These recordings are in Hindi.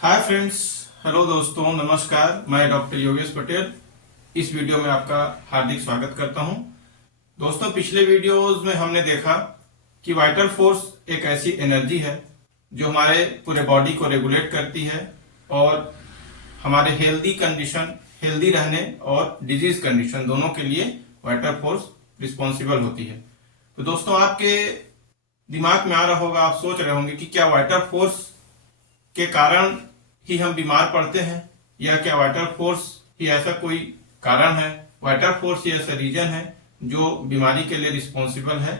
हाय फ्रेंड्स, हेलो दोस्तों, नमस्कार। मैं डॉक्टर योगेश पटेल इस वीडियो में आपका हार्दिक स्वागत करता हूं। दोस्तों, पिछले वीडियोस में हमने देखा कि वाइटल फोर्स एक ऐसी एनर्जी है जो हमारे पूरे बॉडी को रेगुलेट करती है और हमारे हेल्दी रहने और डिजीज कंडीशन दोनों के लिए वाइटल फोर्स रिस्पॉन्सिबल होती है। तो दोस्तों, आपके दिमाग में आ रहा होगा, आप सोच रहे होंगे कि क्या वाइटल फोर्स के कारण ही हम बीमार पड़ते हैं या क्या वाइटल फोर्स ही ऐसा कोई कारण है, वाइटल फोर्स ही ऐसा रीजन है जो बीमारी के लिए रिस्पॉन्सिबल है,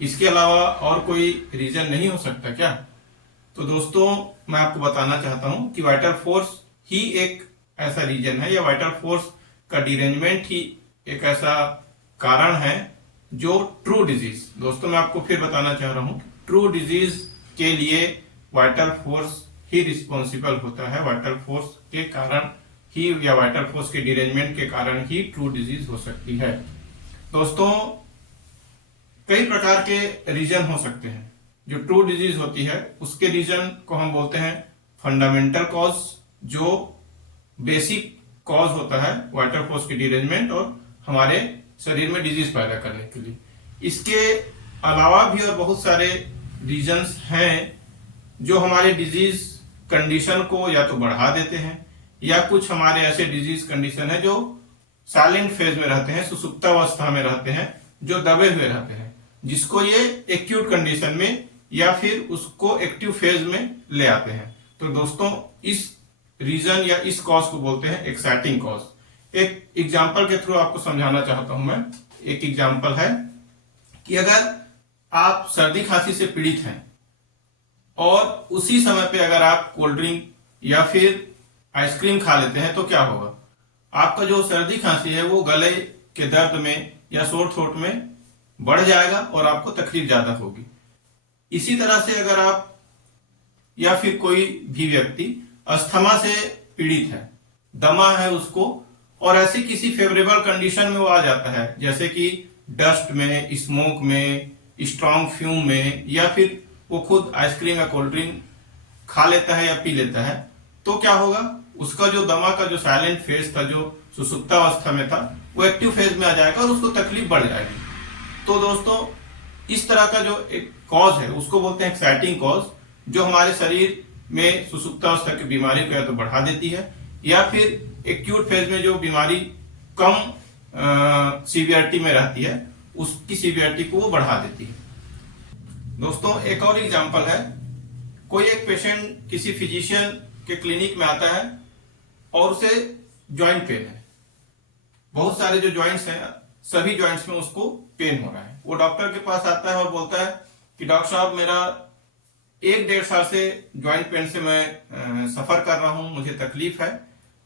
इसके अलावा और कोई रीजन नहीं हो सकता क्या? तो दोस्तों, मैं आपको बताना चाहता हूं कि वाइटल फोर्स ही एक ऐसा रीजन है या वाइटल फोर्स का डिरेंजमेंट ही एक ऐसा कारण है जो ट्रू डिजीज, दोस्तों मैं आपको फिर बताना चाह रहा हूं, ट्रू डिजीज के लिए वाइटल फोर्स ही रिस्पॉन्सिबल होता है। वाइटल फोर्स के कारण ही या वाइटल फोर्स के डिरेंजमेंट के कारण ही ट्रू डिजीज हो सकती है। दोस्तों, कई प्रकार के रीजन हो सकते हैं। जो ट्रू डिजीज होती है उसके रीजन को हम बोलते हैं फंडामेंटल कॉज, जो बेसिक कॉज होता है वाइटल फोर्स के डिरेंजमेंट और हमारे शरीर में डिजीज पैदा करने के लिए। इसके अलावा भी और बहुत सारे रीजंस हैं जो हमारे डिजीज कंडीशन को या तो बढ़ा देते हैं या कुछ हमारे ऐसे डिजीज कंडीशन है जो साइलेंट फेज में रहते हैं, सुसुप्तावस्था में रहते हैं, जो दबे हुए रहते हैं, जिसको ये एक्यूट कंडीशन में या फिर उसको एक्टिव फेज में ले आते हैं। तो दोस्तों, इस रीजन या इस कॉज को बोलते हैं एक्साइटिंग कॉज। एक एग्जाम्पल के थ्रू आपको समझाना चाहता हूं मैं। एक एग्जाम्पल है कि अगर आप सर्दी खांसी से पीड़ित हैं और उसी समय पे अगर आप कोल्ड ड्रिंक या फिर आइसक्रीम खा लेते हैं तो क्या होगा? आपका जो सर्दी खांसी है वो गले के दर्द में या सोर थ्रोट में बढ़ जाएगा और आपको तकलीफ ज्यादा होगी। इसी तरह से अगर आप या फिर कोई भी व्यक्ति अस्थमा से पीड़ित है, दमा है उसको, और ऐसी किसी फेवरेबल कंडीशन में वो आ जाता है जैसे कि डस्ट में, स्मोक में, स्ट्रॉन्ग फ्यूम में, या फिर वो खुद आइसक्रीम या कोल्ड ड्रिंक खा लेता है या पी लेता है, तो क्या होगा? उसका जो दमा का जो साइलेंट फेज था, जो सुसुप्तावस्था में था, वो एक्टिव फेज में आ जाएगा और उसको तकलीफ बढ़ जाएगी। तो दोस्तों, इस तरह का जो एक कॉज है उसको बोलते हैं एक्साइटिंग कॉज, जो हमारे शरीर में सुसुप्तावस्था की बीमारी को या तो बढ़ा देती है या फिर एक्यूट फेज में जो बीमारी कम सीवियरिटी में रहती है उसकी सीवियरिटी को वो बढ़ा देती है। दोस्तों, एक और एग्जांपल है, कोई एक पेशेंट किसी फिजिशियन के क्लिनिक में आता है और उसे जॉइंट पेन है, बहुत सारे जो जॉइंट्स हैं सभी जॉइंट्स में उसको पेन हो रहा है। वो डॉक्टर के पास आता है और बोलता है कि डॉक्टर साहब, मेरा 1-1.5 साल से जॉइंट पेन से मैं सफर कर रहा हूं, मुझे तकलीफ है,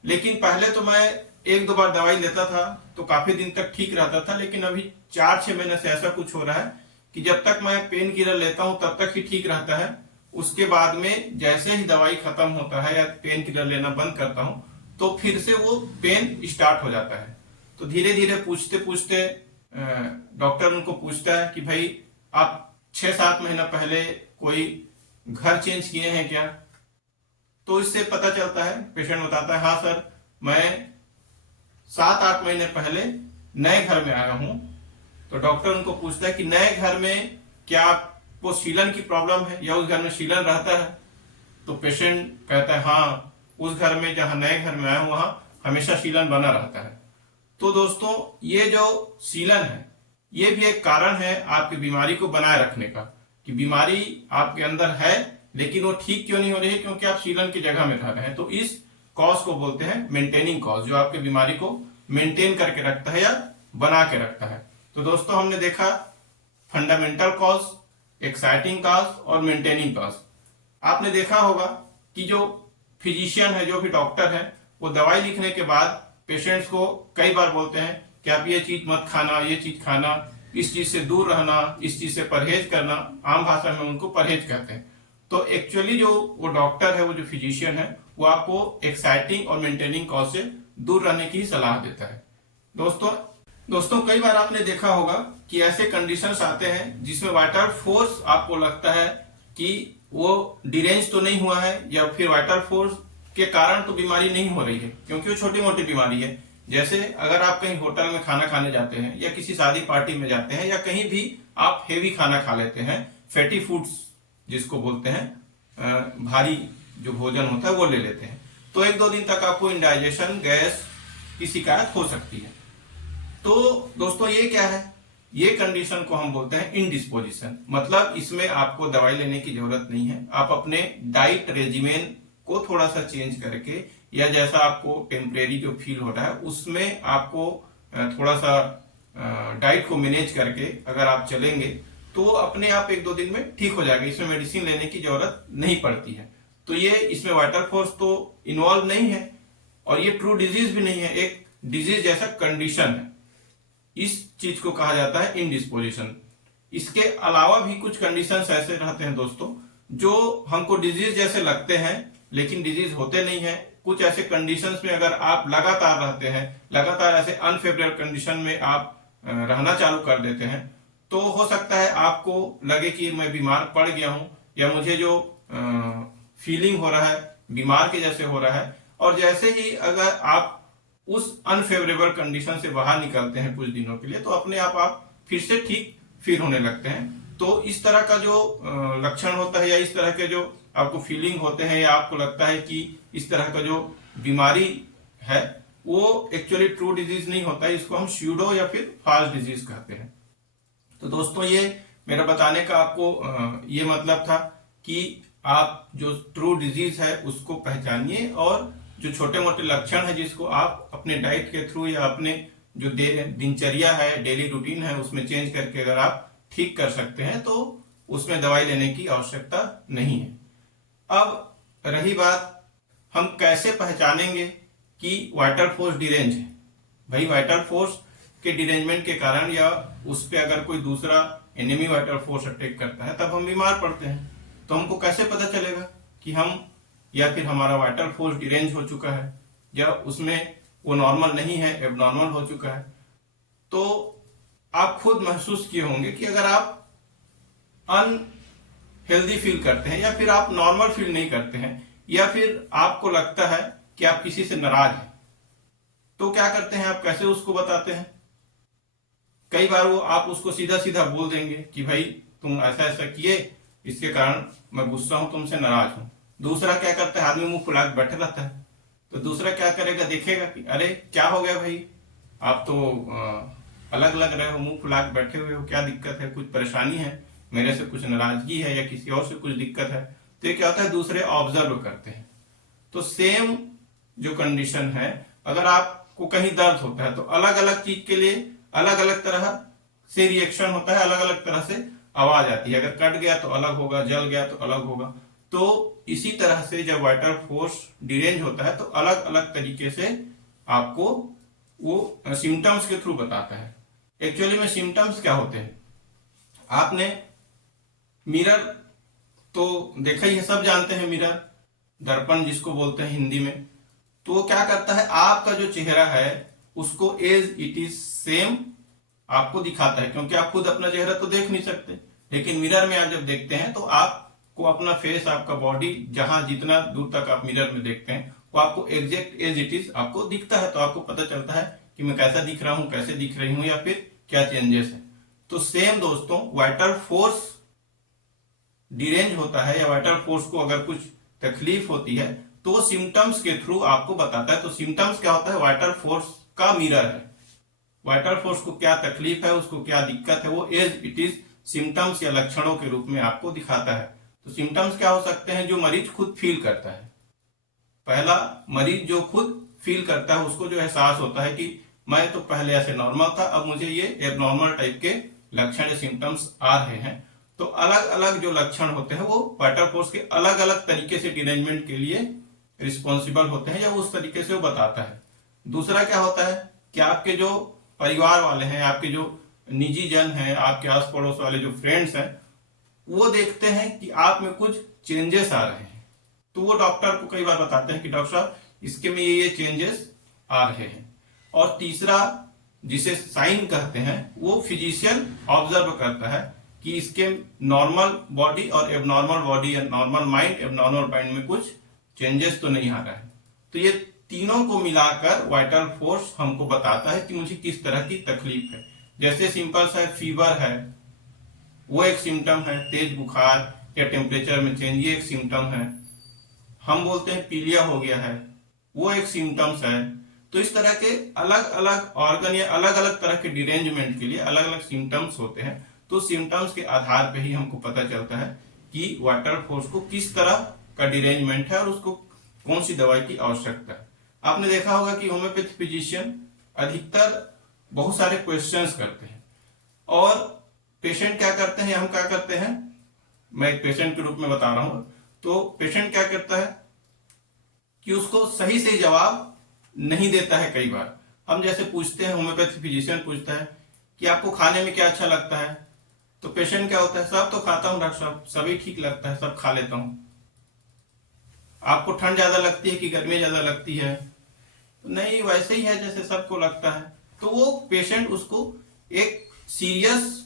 लेकिन पहले तो मैं 1-2 बार दवाई लेता था तो काफी दिन तक ठीक रहता था, लेकिन अभी 4-6 महीने से ऐसा कुछ हो रहा है कि जब तक मैं पेन किलर लेता हूं तब तक ही ठीक रहता है, उसके बाद में जैसे ही दवाई खत्म होता है या पेन किलर लेना बंद करता हूं तो फिर से वो पेन स्टार्ट हो जाता है। तो धीरे धीरे पूछते पूछते डॉक्टर उनको पूछता है कि भाई, आप 6-7 महीना पहले कोई घर चेंज किए हैं क्या? तो इससे पता चलता है, पेशेंट बताता है, हाँ सर, मैं 7-8 महीने पहले नए घर में आया हूं। तो डॉक्टर उनको पूछता है कि नए घर में क्या आपको शीलन की प्रॉब्लम है या उस घर में शीलन रहता है? तो पेशेंट कहता है, हाँ, उस घर में, जहां नए घर में आया हूं, वहां हमेशा शीलन बना रहता है। तो दोस्तों, ये जो शीलन है ये भी एक कारण है आपकी बीमारी को बनाए रखने का, कि बीमारी आपके अंदर है लेकिन वो ठीक क्यों नहीं हो रही है? क्योंकि आप शीलन की जगह में रह रहे हैं। तो इस कॉज को बोलते हैं मेंटेनिंग कॉज, जो आपकी बीमारी को मेंटेन करके रखता है या बना के रखता है। तो दोस्तों, हमने देखा फंडामेंटल कॉज, एक्साइटिंग कॉज और मेंटेनिंग कॉज। आपने देखा होगा कि जो फिजिशियन है, जो भी डॉक्टर है, वो दवाई लिखने के बाद पेशेंट्स को कई बार बोलते हैं कि आप ये चीज मत खाना, ये चीज खाना, इस चीज से दूर रहना, इस चीज से परहेज करना, आम भाषा में उनको परहेज कहते हैं। तो एक्चुअली जो वो डॉक्टर है, वो जो फिजिशियन है, वो आपको एक्साइटिंग और मेंटेनिंग कॉज से दूर रहने की सलाह देता है। दोस्तों, कई बार आपने देखा होगा कि ऐसे कंडीशंस आते हैं जिसमें वाइटल फोर्स आपको लगता है कि वो डिरेंज तो नहीं हुआ है या फिर वाइटल फोर्स के कारण तो बीमारी नहीं हो रही है, क्योंकि वो छोटी मोटी बीमारी है। जैसे अगर आप कहीं होटल में खाना खाने जाते हैं या किसी शादी पार्टी में जाते हैं या कहीं भी आप हेवी खाना खा लेते हैं, फैटी फूड्स जिसको बोलते हैं, भारी जो भोजन होता है वो ले लेते हैं, तो 1-2 दिन तक आपको इंडाइजेशन, गैस की शिकायत हो सकती है। तो दोस्तों ये क्या है, ये कंडीशन को हम बोलते हैं इंडिस्पोजिशन। मतलब इसमें आपको दवाई लेने की जरूरत नहीं है, आप अपने डाइट रेजिमेन को थोड़ा सा चेंज करके या जैसा आपको टेम्परेरी जो फील हो रहा है उसमें आपको थोड़ा सा डाइट को मैनेज करके अगर आप चलेंगे तो अपने आप 1-2 दिन में ठीक हो जाएगा। इसमें मेडिसिन लेने की जरूरत नहीं पड़ती है। तो ये इसमें वाइटल फोर्स तो इन्वॉल्व नहीं है और ये ट्रू डिजीज भी नहीं है, एक डिजीज जैसा कंडीशन है। इस चीज को कहा जाता है इंडिस्पोजिशन। इसके अलावा भी कुछ कंडीशंस ऐसे रहते हैं दोस्तों जो हमको डिजीज जैसे लगते हैं लेकिन डिजीज होते नहीं है। कुछ ऐसे कंडीशंस में अगर आप लगातार रहते हैं, लगातार ऐसे अनफेवरेबल कंडीशन में आप रहना चालू कर देते हैं, तो हो सकता है आपको लगे कि मैं बीमार पड़ गया हूं या मुझे जो फीलिंग हो रहा है बीमार के जैसे हो रहा है, और जैसे ही अगर आप उस अनफेवरेबल कंडीशन से बाहर निकलते हैं कुछ दिनों के लिए तो अपने आप फिर से ठीक फील होने लगते हैं। तो इस तरह का जो लक्षण होता है या इस तरह के जो आपको फीलिंग होते हैं या आपको लगता है कि इस तरह का जो बीमारी है वो एक्चुअली ट्रू डिजीज नहीं होता है, इसको हम स्यूडो या फिर फॉल्स डिजीज कहते हैं। तो दोस्तों ये मेरा बताने का आपको ये मतलब था कि आप जो ट्रू डिजीज है उसको पहचानिए और जो छोटे मोटे लक्षण है जिसको आप अपने डाइट के थ्रू या अपने जो दिनचर्या है, डेली रूटीन है, उसमें चेंज करके अगर आप ठीक कर सकते हैं तो उसमें दवाई लेने की आवश्यकता नहीं है। अब रही बात हम कैसे पहचानेंगे कि वाइटल फोर्स डिरेंज है। भाई वाइटल फोर्स के डिरेंजमेंट के कारण या उस पर अगर कोई दूसरा एनिमी वाइटल फोर्स अटैक करता है तब हम बीमार पड़ते हैं। तो हमको कैसे पता चलेगा कि हम या फिर हमारा वाइटल फोर्स डिरेंज हो चुका है या उसमें वो नॉर्मल नहीं है, एबनॉर्मल हो चुका है। तो आप खुद महसूस किए होंगे कि अगर आप अनहेल्दी फील करते हैं या फिर आप नॉर्मल फील नहीं करते हैं या फिर आपको लगता है कि आप किसी से नाराज हैं, तो क्या करते हैं आप, कैसे उसको बताते हैं। कई बार वो आप उसको सीधा सीधा बोल देंगे कि भाई तुम ऐसा ऐसा किए, इसके कारण मैं गुस्सा हूं, तुमसे नाराज हूं। दूसरा क्या करता है, आदमी मुंह फुला के बैठा रहता है, तो दूसरा क्या करेगा, देखेगा कि अरे क्या हो गया भाई, आप तो अलग लग रहे हो, मुंह फुला के बैठे हुए हो, क्या दिक्कत है, कुछ परेशानी है, मेरे से कुछ नाराजगी है या किसी और से कुछ दिक्कत है। तो ये क्या होता है, दूसरे ऑब्जर्व करते हैं। तो सेम जो कंडीशन है, अगर आपको कहीं दर्द होता है तो अलग अलग चीज के लिए अलग अलग तरह से रिएक्शन होता है, अलग अलग तरह से आवाज आती है। अगर कट गया तो अलग होगा, जल गया तो अलग होगा। तो इसी तरह से जब वाइटल फोर्स डिरेंज होता है तो अलग अलग तरीके से आपको वो सिम्टम्स के थ्रू बताता है। एक्चुअली में सिम्टम्स क्या होते हैं, आपने मिरर तो देखा ही है, सब जानते हैं मिरर, दर्पण जिसको बोलते हैं हिंदी में। तो वो क्या करता है, आपका जो चेहरा है उसको एज इट इज सेम आपको दिखाता है, क्योंकि आप खुद अपना चेहरा तो देख नहीं सकते, लेकिन मिरर में आप जब देखते हैं तो आपको अपना फेस, आपका बॉडी, जहां जितना दूर तक आप मिरर में देखते हैं वो आपको एग्जैक्ट एज इट इज आपको दिखता है। तो आपको पता चलता है कि मैं कैसा दिख रहा हूं, कैसे दिख रही हूं या फिर क्या चेंजेस है। तो सेम दोस्तों, वाइटल फोर्स डिरेंज होता है या वाइटल फोर्स को अगर कुछ तकलीफ होती है तो वो सिम्टम्स के थ्रू आपको बताता है। तो सिम्टम्स क्या होता है, वाइटल फोर्स का मिरर है। वाइटल फोर्स को क्या तकलीफ है, उसको क्या दिक्कत है, वो एज इट इज सिम्टम्स या लक्षणों के रूप में आपको दिखाता है। तो सिम्टम्स क्या हो सकते हैं, जो मरीज खुद फील करता है। पहला, मरीज जो खुद फील करता है उसको जो एहसास होता है कि मैं तो पहले ऐसे नॉर्मल था, अब मुझे ये एबनॉर्मल टाइप के लक्षण या सिम्टम्स आ रहे हैं। तो अलग अलग जो लक्षण होते हैं वो वाइटल फोर्स के अलग अलग तरीके से डिरेंजमेंट के लिए रिस्पॉन्सिबल होते हैं या उस तरीके से वो बताता है। दूसरा क्या होता है कि आपके जो परिवार वाले हैं, आपके जो निजी जन हैं, आपके आस पड़ोस वाले जो फ्रेंड्स हैं, वो देखते हैं कि आप में कुछ चेंजेस आ रहे हैं। तो वो डॉक्टर को कई बार बताते हैं कि डॉक्टर साहब इसके में ये चेंजेस आ रहे हैं। और तीसरा, जिसे साइन कहते हैं, वो फिजिशियन ऑब्जर्व करता है कि इसके नॉर्मल बॉडी और एबनॉर्मल बॉडी या नॉर्मल माइंड एबनॉर्मल माइंड में कुछ चेंजेस तो नहीं आ रहा है। तो ये तीनों को मिलाकर वाइटल फोर्स हमको बताता है कि मुझे किस तरह की तकलीफ है। जैसे सिंपल सा फीवर है, वो एक सिम्टम है। तेज बुखार या टेम्परेचर में चेंज, ये एक सिम्टम है। हम बोलते हैं पीलिया हो गया है, वो एक सिम्टम्स है। तो इस तरह के अलग अलग ऑर्गन या अलग अलग तरह के डिरेंजमेंट के लिए अलग अलग सिम्टम्स होते हैं। तो सिम्टम्स के आधार पे ही हमको पता चलता है कि वाइटल फोर्स को किस तरह का डिरेंजमेंट है और उसको कौन सी दवाई की आवश्यकता है। आपने देखा होगा कि होम्योपैथी फिजिशियन अधिकतर बहुत सारे क्वेश्चंस करते हैं और पेशेंट क्या करते हैं, हम क्या करते हैं, मैं एक पेशेंट के रूप में बता रहा हूं। तो पेशेंट क्या करता है कि उसको सही सही जवाब नहीं देता है। कई बार हम जैसे पूछते हैं, होम्योपैथी फिजिशियन पूछता है कि आपको खाने में क्या अच्छा लगता है, तो पेशेंट क्या होता है, सब तो खाता हूं डॉक्टर साहब, सभी ठीक लगता है, सब खा लेता हूं। आपको ठंड ज्यादा लगती है कि गर्मी ज्यादा लगती है, तो नहीं वैसे ही है जैसे सबको लगता है। तो वो पेशेंट उसको एक सीरियस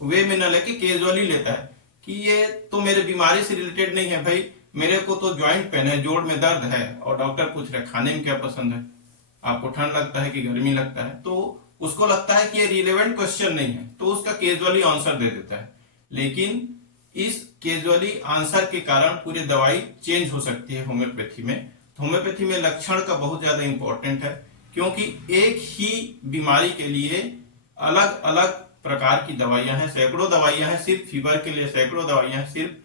वे में न लेके कैजुअली लेता है कि ये तो मेरे बीमारी से रिलेटेड नहीं है भाई, मेरे को तो ज्वाइंट पेन है, जोड़ में दर्द है, और डॉक्टर पूछ रहे खाने में क्या पसंद है, आपको ठंड लगता है कि गर्मी लगता है। तो उसको लगता है कि ये रिलेवेंट क्वेश्चन नहीं है, तो उसका कैजुअली आंसर दे देता है। लेकिन इस कैजुअली आंसर के कारण पूरी दवाई चेंज हो सकती है होम्योपैथी में। तो होम्योपैथी में लक्षण का बहुत ज्यादा इंपॉर्टेंट है, क्योंकि एक ही बीमारी के लिए अलग अलग प्रकार की दवाइयां हैं, सैकड़ों दवाइयां हैं। सिर्फ फीवर के लिए सैकड़ों दवाइयां हैं, सिर्फ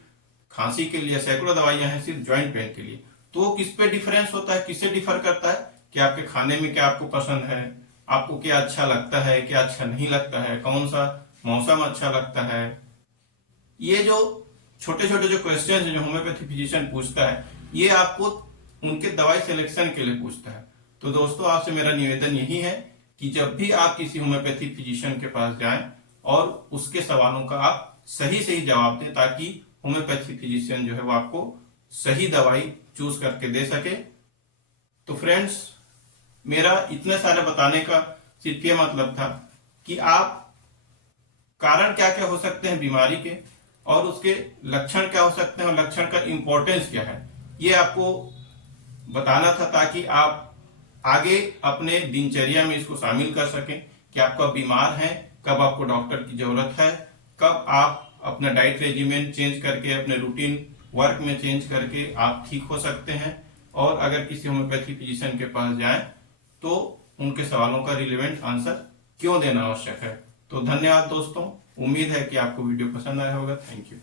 खांसी के लिए सैकड़ों दवाइयां हैं, सिर्फ ज्वाइंट पेन के लिए। तो वो किस पे डिफरेंस होता है, किससे डिफर करता है कि आपके खाने में क्या आपको पसंद है, आपको क्या अच्छा लगता है, क्या अच्छा नहीं लगता है, कौन सा मौसम अच्छा लगता है। ये जो छोटे छोटे जो क्वेश्चन है जो होम्योपैथी फिजिशियन पूछता है, ये आपको उनके दवाई सिलेक्शन के लिए पूछता है। तो दोस्तों आपसे मेरा निवेदन यही है कि जब भी आप किसी होम्योपैथी फिजिशियन के पास जाएं और उसके सवालों का आप सही सही जवाब दें, ताकि होम्योपैथी फिजिशियन जो है वो आपको सही दवाई चूज करके दे सके। तो फ्रेंड्स, मेरा इतने सारे बताने का सिर्फ ये मतलब था कि आप कारण क्या क्या हो सकते हैं बीमारी के, और उसके लक्षण क्या हो सकते हैं और लक्षण का इंपॉर्टेंस क्या है, ये आपको बताना था, ताकि आप आगे अपने दिनचर्या में इसको शामिल कर सकें कि आप कब बीमार हैं, कब आपको डॉक्टर की जरूरत है, कब आप अपना डाइट रेजिमेंट चेंज करके, अपने रूटीन वर्क में चेंज करके आप ठीक हो सकते हैं। और अगर किसी होम्योपैथी फिजिशियन के पास जाएं तो उनके सवालों का रिलेवेंट आंसर क्यों देना आवश्यक है। तो धन्यवाद दोस्तों, उम्मीद है कि आपको वीडियो पसंद आया होगा। Thank you.